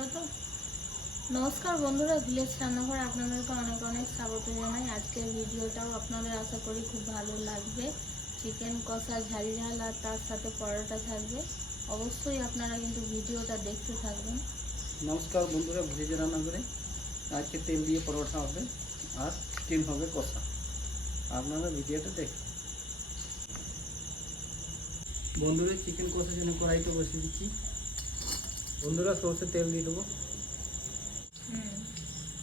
হবে তো নমস্কার বন্ধুরা, ভিলেজ রান্নাঘর আপনাদেরকে অনেক অনেক স্বাগত জানাই। আজকের ভিডিওটাও আপনাদের আশা করি খুব ভালো লাগবে। চিকেন কষা, ঝাল ঝাল আর তার সাথে পরোটা থাকবে। অবশ্যই আপনারা কিন্তু ভিডিওটা দেখতে থাকবেন। নমস্কার বন্ধুরা ভেজে রান্না করে আজকে তেল দিয়ে পরোটা হবে আর চিকেন হবে কষা। আপনারা ভিডিওটা দেখুন। বন্ধুরা, চিকেন কষার জন্য কড়াইতে বসিয়ে দিচ্ছি। বন্ধুরা সর্ষে তেল দিয়ে দেবো।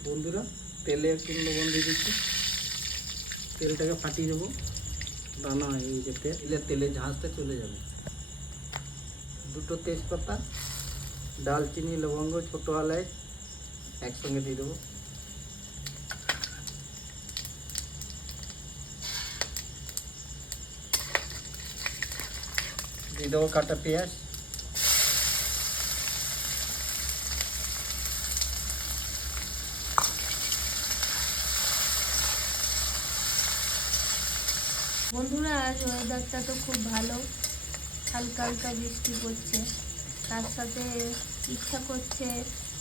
বন্ধুরা, তেলে একটু লবণ দিয়ে দিচ্ছি। তেলটাকে ফাটিয়ে দেবো। রান্না হয়ে গেছে তেল এলে তেলে ঝাঁসটা চলে যাবে। দুটো তেজপাতা দালচিনি লবঙ্গ, ছোটো এলাচ একসঙ্গে দিয়ে দেবো। দিয়ে দেবো কাটা পেঁয়াজ। বন্ধুরা আজ ওয়েদারটা তো খুব ভালো। হালকা হালকা বৃষ্টি পড়ছে। তার সাথে ইচ্ছা করছে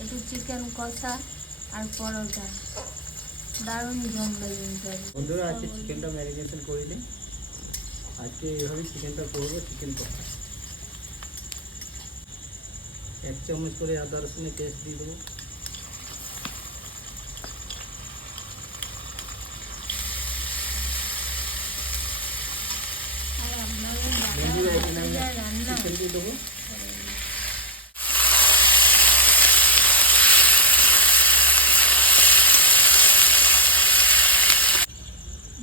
একটু চিকেন কষা আর পরোটা। দারুণ জমবে কিন্তু বন্ধুরা আজকে চিকেনটা ম্যারিনেশন করে দিই আজকে এইভাবে চিকেনটা করব চিকেন কষা। এক চামচ করে আদা রসুনের পেস্ট দিয়ে দেবো আর আপনাদের বন্ধুরা দাদার এখানে হাতে আমি যা রান্না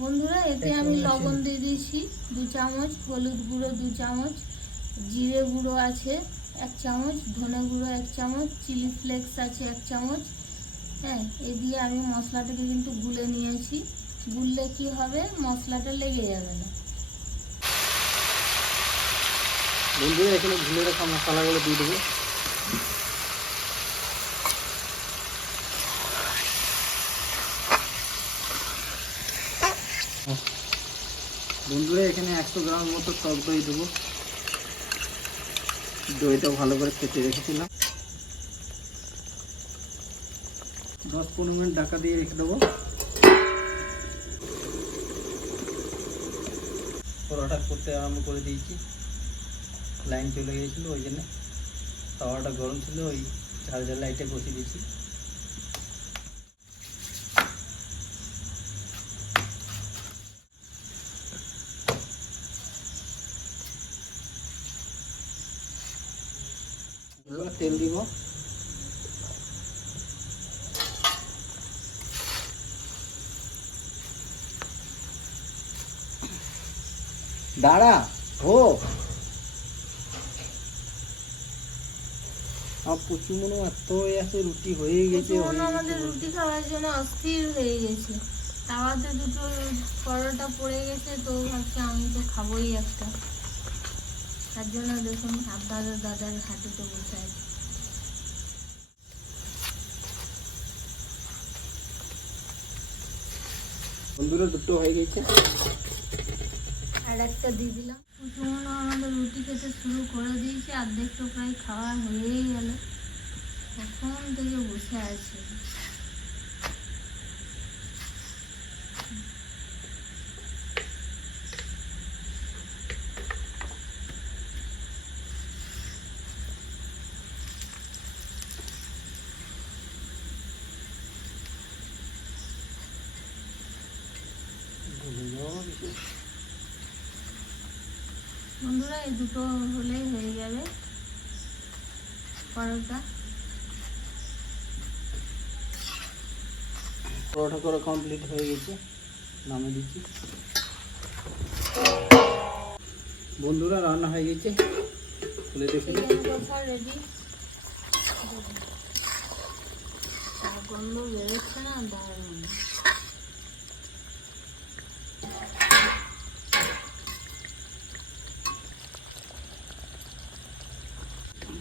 বন্ধুরা, এতে আমি লবণ। দিয়ে দিয়েছি দু চামচ, হলুদ গুঁড়ো দু চামচ, জিরে গুঁড়ো আছে এক চামচ, ধনে গুঁড়ো এক চামচ, চিলি ফ্লেক্স আছে এক চামচ। হ্যাঁ এ দিয়ে আমি মশলাটাকে কিন্তু গুলে নিয়েছি। গুললে কি হবে? মশলাটা লেগে যাবে না। বন্ধুরা এখানে ভুলে রাখা মশলাগুলো দিয়ে দেবো। বন্ধুরা এখানে একশো গ্রাম মতো টক দই দেবো। দইটা ভালো করে কেটে রেখেছিলাম। দশ পনেরো মিনিট ঢাকা দিয়ে রেখে দেবো। পরোটা করতে আরম্ভ করে দিয়েছি। লাইন চলে গিয়েছিল ওই জন্য তাওয়াটা গরম ছিল, ওই ঝাল লাইটে বসিয়ে দিয়েছি। তেল দিব। দাঁড়া ও আমার প্রচুর মনে এত হয়ে আছে রুটি হয়ে গেছে আমাদের রুটি। খাওয়ার জন্য অস্থির হয়ে গেছে। তাওয়াতে দুটো পরোটা পড়ে গেছে তো ভাবছি আমি তো খাবোই একটা। তার জন্য দেখুন আপনাদের দাদার হাঁটুতে বসে আছে। বন্ধুরা দুটো হয়ে গেছে। আর একটা দিয়ে দিলাম। প্রচুর আমাদের রুটি খেতে শুরু করে দিয়েছি, অর্ধেক তো প্রায় খাওয়া হয়েই গেল। কখন থেকে বসে আছে ভুলে যাওয়া কিছু। বন্ধুরা এই দুটো হলেই হয়ে যাবে পরোটা। পরোটা করা কমপ্লিট হয়ে গেছে নামে দিচ্ছি। বন্ধুরা রান্না হয়ে গেছে। খুলে দেখি। রেডি গন্ধ বেরোচ্ছে না দারুণ।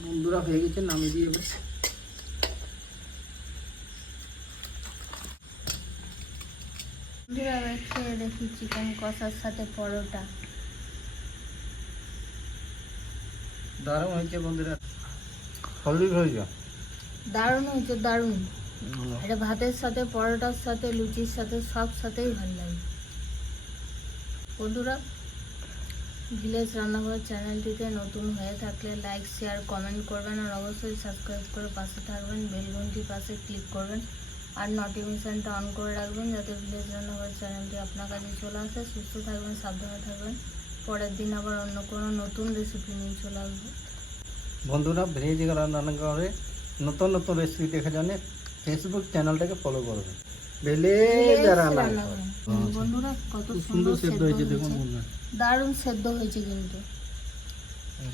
বন্ধুরা হয়ে গেছে নামিয়ে দিয়ে এবার। বন্ধুরা খেয়ে দেখি চিকেন কষার সাথে পরোটা। দারুণ হয়েছে বন্ধুরা। সলিড হয়েছে। দারুণ হয়েছে দারুণ। এটা ভাতের সাথে পরোটার সাথে লুচির সাথে সব সাথেই ভালো লাগে। বন্ধুরা ভিলেজ রান্নাঘর চ্যানেলটিতে নতুন হয়ে থাকলে লাইক শেয়ার কমেন্ট করবেন আর অবশ্যই সাবস্ক্রাইব করে পাশে থাকবেন বেল ঘন্টি পাশে ক্লিক করবেন আর নোটিফিকেশানটা অন করে রাখবেন যাতে ভিলেজ রান্নাঘর চ্যানেলটি আপনার কাছে চলে আসে। সুস্থ থাকবেন সাবধানে থাকবেন। পরের দিন আবার অন্য কোনো নতুন রেসিপি নিয়ে চলে আসব। বন্ধুরা ভেজ রান্না করে নতুন নতুন রেসিপি দেখার জন্য ফেসবুক চ্যানেলটাকে ফলো করবেন। ভিলেজ রান্নাঘর। বন্ধুরা কত সুন্দর সেদ্ধ হয়েছে দেখুন। দারুণ সেদ্ধ হয়েছে কিন্তু হুম।